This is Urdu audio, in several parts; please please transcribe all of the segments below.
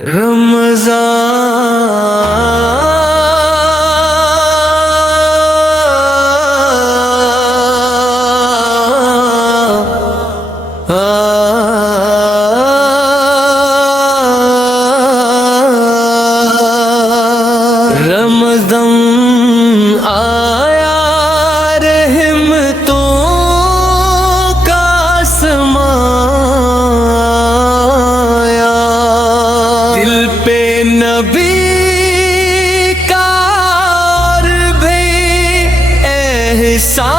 رمضان آیا رحمتوں کا سمایا، دل پہ نبی کا اور بھی احسایا،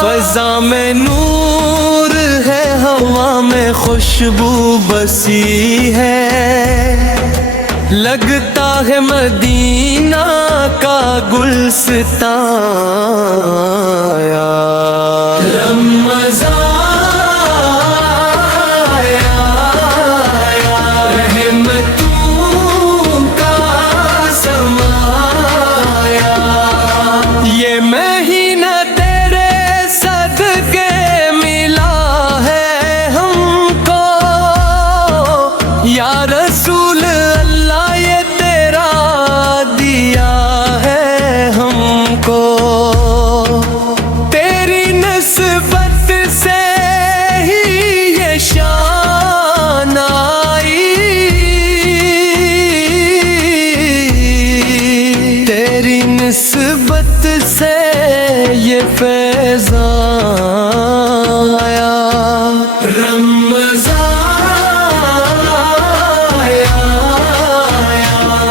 فضا میں نور ہے، ہوا میں خوشبو بسی ہے، لگتا ہے مدینہ کا گلستان آیا۔ رمضان آیا رحمتوں کا سمایا، یہ مہینہ تیرے صدقے ملا ہے ہم کو، یا رسول اللہ یہ تیرا دیا ہے ہم کو، تیری نسبت سے ہی یہ شان آئی، تیری نسبت سے یہ فیضان آیا۔ رمضان آیا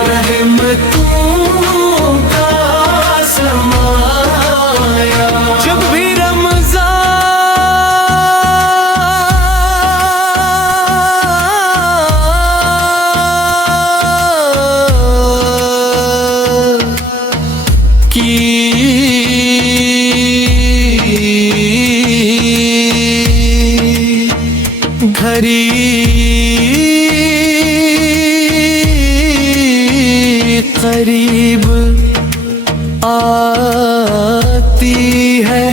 رحمتوں کا سمایا، جب بھی رمضان کی گھڑی قریب آتی ہے،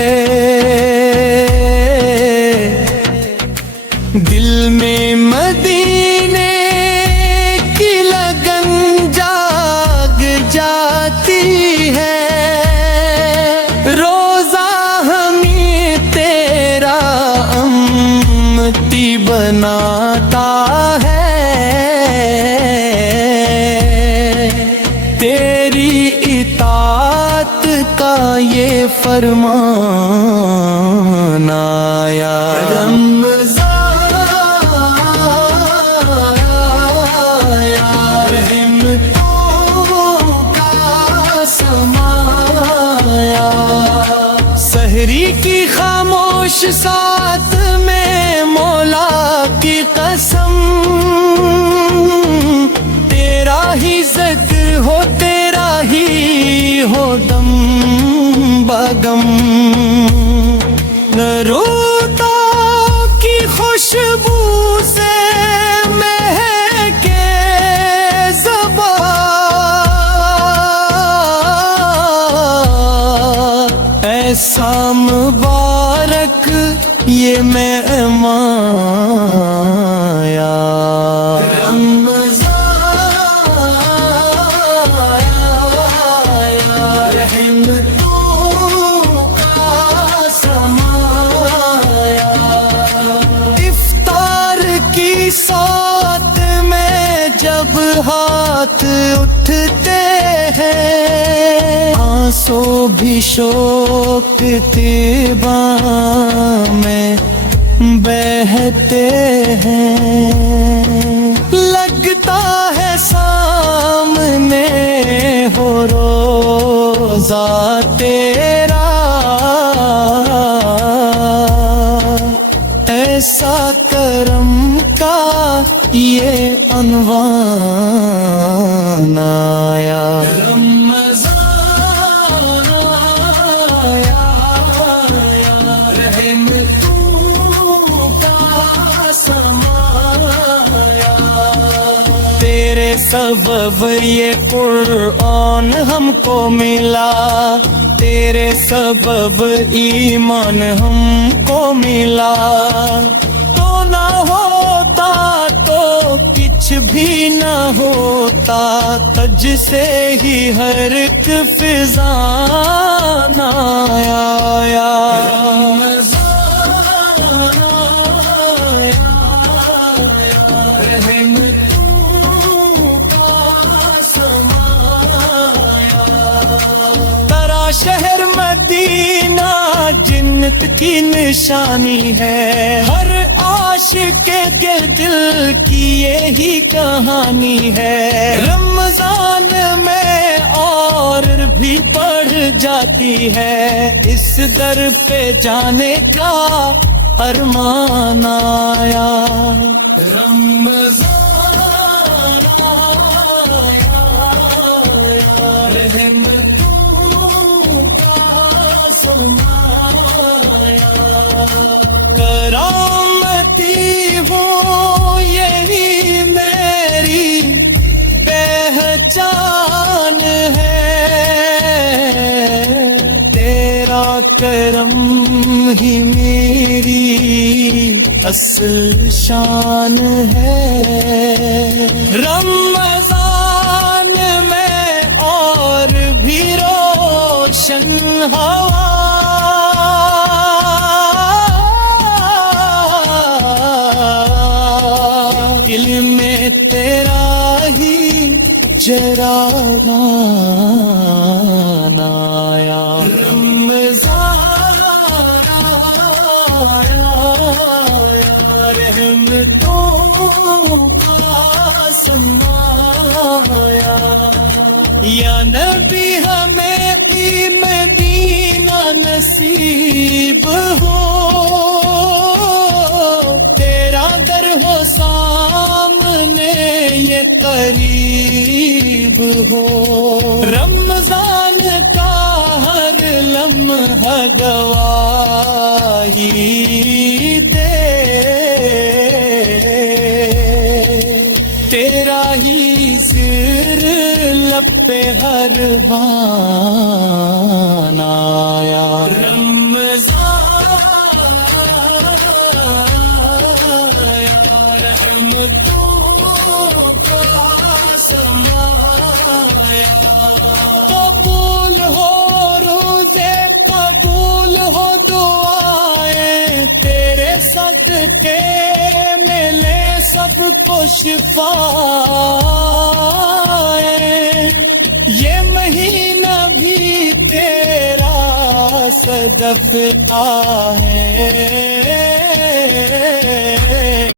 دل میں مدینے کی لگن جاگ جاتی ہے، روزہ ہمیں تیرا امتی بناتا ہے، تیری اطاعت کا یہ فرمان آیا۔ رمضان آیا رحمتوں کا سمایا، سحری کی خاموش ساتھ میں مولا کی قسم، تیرا ہی ذکر ہو تیرا ہی ہو دم بغم، نروتا کی خوشبو سے مہکے زبان، ایسا مبارک یہ مہمان آیا۔ ساتھ میں جب ہاتھ اٹھتے ہیں، آنسو بھی شوق تیباں میں بہتے ہیں، لگتا ہے سامنے ہو روزہ تیرا، ایسا کرم کا یہ عنوان آیا۔ رمضان آیا رحمتوں کا سمایا، تیرے سبب یہ قرآن ہم کو ملا، تیرے سبب ایمان ہم کو ملا، تو نہ کچھ بھی نہ ہوتا تجھ سے ہی ہر ایک فضان آیا شہر مدینہ جنت کی نشانی ہے ہر عاشق کے دل کی یہی کہانی ہے رمضان میں اور بھی بڑھ جاتی ہے اس در پہ جانے کا ارمان آیا رمضان آیا رحمت کرامتی ہوں یہی میری پہچان ہے تیرا کرم ہی میری اصل شان ہے رمضان میں اور بھی روشن ہوا دل میں تیرا ہی چراغان آیا رمضان آیا رحمتوں کا سمایا یا نبی ہمیں بھی مدینہ نصیب ہو تیرا در ہو سامنے یہ قریب ہو رمضان کا ہر لمحہ گواہی دے تیرا ہی ذکر لب پہ ہر بان آیا قبول ہو روزے قبول ہو دعائیں تیرے صدقے ملے سب کو شفا یہ مہینہ بھی تیرا صدقہ ہے